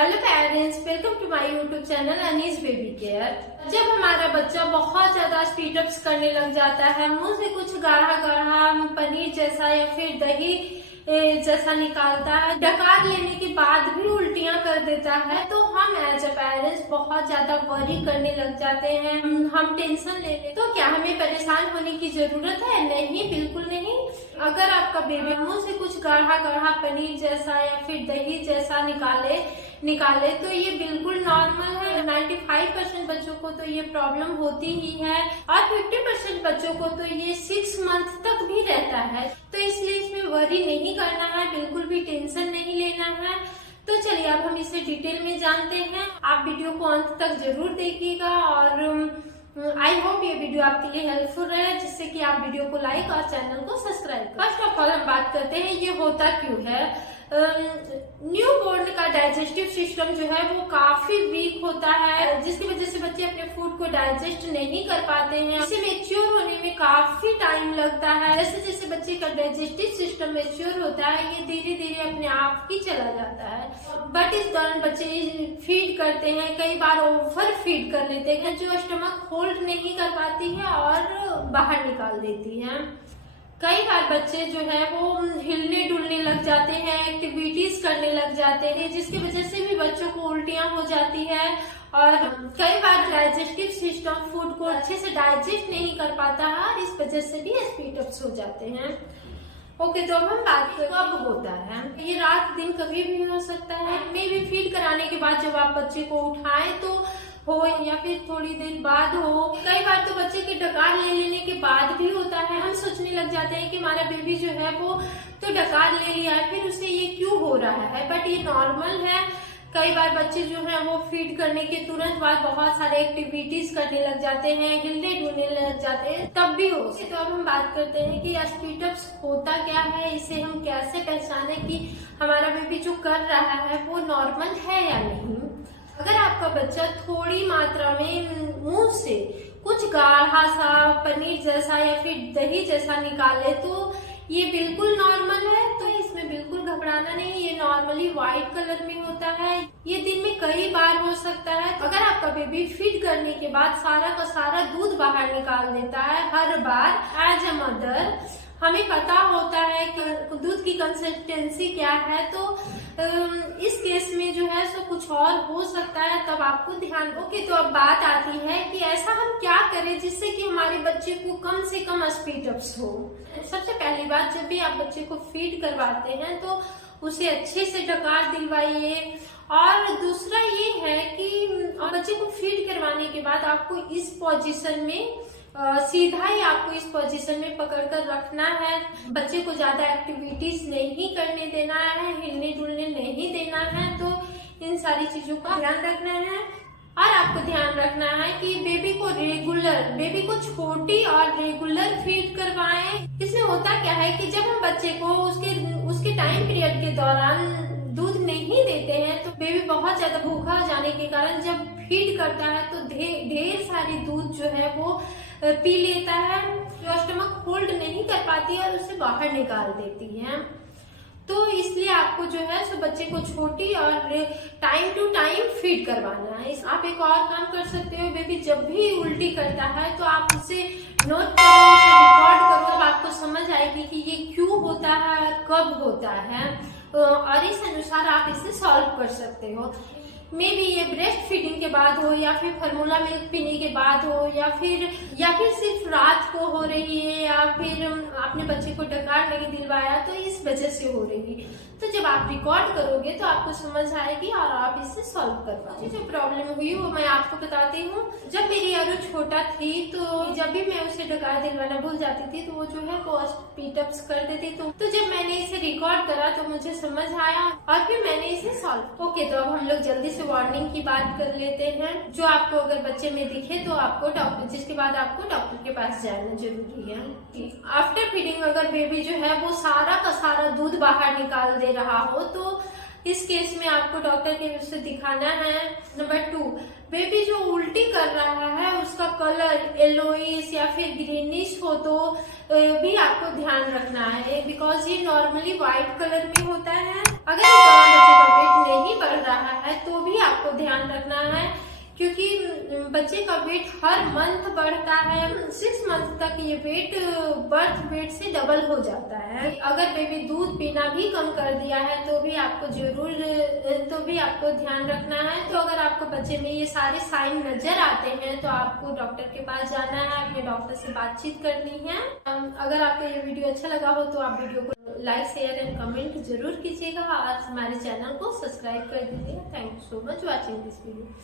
Hello parents, welcome to my YouTube channel Anees baby care. जब हमारा बच्चा बहुत ज्यादा स्पीड अप्स करने लग जाता है, मुंह से कुछ गाढ़ा गाढ़ा पनीर जैसा या फिर दही जैसा निकालता है, डकार लेने के बाद भी उल्टियां कर देता है, तो हम एज अ पेरेंट्स बहुत ज्यादा वरी करने लग जाते हैं। हम टेंशन लेते। तो क्या हमें परेशान होने की जरूरत है? नहीं, बिल्कुल नहीं। अगर आपका बेबी मुंह से कुछ गाढ़ा गाढ़ा पनीर जैसा या फिर दही जैसा निकाले तो ये बिल्कुल नॉर्मल है। 95% बच्चों को तो ये प्रॉब्लम होती ही है और 50% बच्चों को तो ये 6 मंथ तक भी रहता है। तो इसलिए इसमें वरी नहीं करना है, बिल्कुल भी टेंशन नहीं लेना है। तो चलिए अब हम इसे डिटेल में जानते हैं। आप वीडियो को अंत तक जरूर देखिएगा और आई होप ये वीडियो आपके लिए हेल्पफुल रहे, जिससे कि आप वीडियो को लाइक और चैनल को सब्सक्राइब करें। फर्स्ट ऑफ ऑल हम बात करते हैं ये होता क्यों है। न्यू बोर्न का डाइजेस्टिव सिस्टम जो है वो काफी वीक होता है, जिसकी वजह से बच्चे अपने फूड को डाइजेस्ट नहीं कर पाते हैं। इसे मैच्योर होने में काफी टाइम लगता है। जैसे जैसे बच्चे का डाइजेस्टिव सिस्टम मैच्योर होता है, ये धीरे धीरे अपने आप ही चला जाता है। बट इस दौरान बच्चे फीड करते हैं, कई बार ओवर फीड कर लेते हैं, जो स्टमक होल्ड नहीं कर पाती है और बाहर निकाल देती है। कई बार बच्चे जो है वो हिलने डुलने लग जाते हैं, एक्टिविटीज करने लग जाते हैं, जिसकी वजह से भी बच्चों को उल्टियां हो जाती है। और कई बार डाइजेस्टिव सिस्टम फूड को अच्छे से डाइजेस्ट नहीं कर पाता है और इस वजह से भी स्पीड अप्स हो जाते हैं। ओके, तो अब हम बात करें कब होता है। ये रात दिन कभी भी हो सकता है। मे भी फीड कराने के बाद जब आप बच्चे को उठाएं तो हो या फिर थोड़ी देर बाद हो। कई बार तो बच्चे के डकार ले लेने के बाद भी होता है। हम सोचने लग जाते हैं कि हमारा बेबी जो है वो तो डकार ले लिया है, फिर उसे ये क्यों हो रहा है। बट ये नॉर्मल है। कई बार बच्चे जो है वो फीड करने के तुरंत बाद बहुत सारे एक्टिविटीज करने लग जाते हैं, हिलने डुलने लग जाते हैं, तब भी हो। तो अब हम बात करते हैं कि स्पीड अप्स होता क्या है, इसे हम कैसे पहचाने कि हमारा बेबी जो कर रहा है वो नॉर्मल है या नहीं। अगर आपका बच्चा थोड़ी मात्रा में मुंह से कुछ गाढ़ा सा पनीर जैसा या फिर दही जैसा निकाले तो ये बिल्कुल नॉर्मल है। तो इसमें बिल्कुल घबराना नहीं। ये नॉर्मली व्हाइट कलर में होता है। ये दिन में कई बार हो सकता है। अगर आपका बेबी फीड करने के बाद सारा का सारा दूध बाहर निकाल देता है हर बार, एज अ मदर हमें पता होता है कि दूध की कंसिस्टेंसी क्या है, तो इस केस में जो है सो कुछ और हो सकता है, तब आपको ध्यान। ओके, तो अब बात आती है कि ऐसा हम क्या करें जिससे कि हमारे बच्चे को कम से कम स्पीड अप्स हो। सबसे पहली बात, जब भी आप बच्चे को फीड करवाते हैं तो उसे अच्छे से डकार दिलवाइए। और दूसरा ये है कि बच्चे को फीड करवाने के बाद आपको इस पोजीशन में सीधा ही आपको इस पोजीशन में पकड़कर रखना है। बच्चे को ज्यादा एक्टिविटीज नहीं करने देना है, हिलने डुलने नहीं देना है। तो इन सारी चीजों का ध्यान रखना है। और आपको ध्यान रखना है कि बेबी को छोटी और रेगुलर फीड करवाएं। इसमें होता क्या है कि जब हम बच्चे को उसके टाइम पीरियड के दौरान दूध नहीं देते हैं तो बेबी बहुत ज्यादा भूखा हो जाने के कारण जब फीड करता है तो ढेर सारी दूध जो है वो पी लेता है, जो स्टमक होल्ड नहीं कर पाती है और उसे बाहर निकाल देती है। तो इसलिए आपको जो है सो बच्चे को छोटी और टाइम टू टाइम फीड करवाना है। आप एक और काम कर सकते हो, बेबी जब भी उल्टी करता है तो आप उसे नोट करो, उसे रिकॉर्ड करो, तब आपको समझ आएगी कि ये क्यों होता है और कब होता है, और इस अनुसार आप इसे सॉल्व कर सकते हो। मे बी ये ब्रेस्ट फीडिंग के बाद हो या फिर फार्मूला मिल्क पीने के बाद हो या फिर सिर्फ रात को हो रही है, या फिर आपने बच्चे को डकार नहीं दिलवाया तो इस वजह से हो रही है। तो जब आप रिकॉर्ड करोगे तो आपको समझ आएगी और आप इसे सॉल्व कर पाओगे। जो प्रॉब्लम हुई वो मैं आपको बताती हूँ। जब मेरी अरु छोटा थी तो जब भी मैं उसे डकार दिलवाना भूल जाती थी तो वो जो है वो स्पीड अप्स कर देती। तो जब मैंने इसे रिकॉर्ड करा तो मुझे समझ आया और फिर मैंने इसे सॉल्व। ओके, तो अब हम लोग जल्दी वार्निंग की बात कर लेते हैं। जो आपको अगर बच्चे में दिखे तो आपको जिसके बाद आपको डॉक्टर के पास जाना जरूरी है। आफ्टर फीडिंग अगर बेबी जो है वो सारा का सारा दूध बाहर निकाल दे रहा हो तो इस केस में आपको डॉक्टर के से दिखाना है। नंबर 2, बेबी जो उल्टी कर रहा है उसका कलर येलोइश या फिर ग्रीनिश हो तो भी आपको ध्यान रखना है, बिकॉज ये नॉर्मली व्हाइट कलर में होता है। अगर बच्चे का वेट नहीं बढ़ रहा है तो भी आपको ध्यान रखना है, क्योंकि बच्चे का वेट हर मंथ बढ़ता है। 6 मंथ तक ये वेट बर्थ वेट से डबल हो जाता है। अगर बेबी दूध पीना भी कम कर दिया है तो भी आपको ध्यान रखना है। तो अगर आपको बच्चे में ये सारे साइन नजर आते हैं तो आपको डॉक्टर के पास जाना है, अपने डॉक्टर से बातचीत करनी है। अगर आपको ये वीडियो अच्छा लगा हो तो आप वीडियो को लाइक, शेयर एंड कमेंट जरूर कीजिएगा और हमारे चैनल को सब्सक्राइब कर दीजिएगा। Thank you so much watching this video.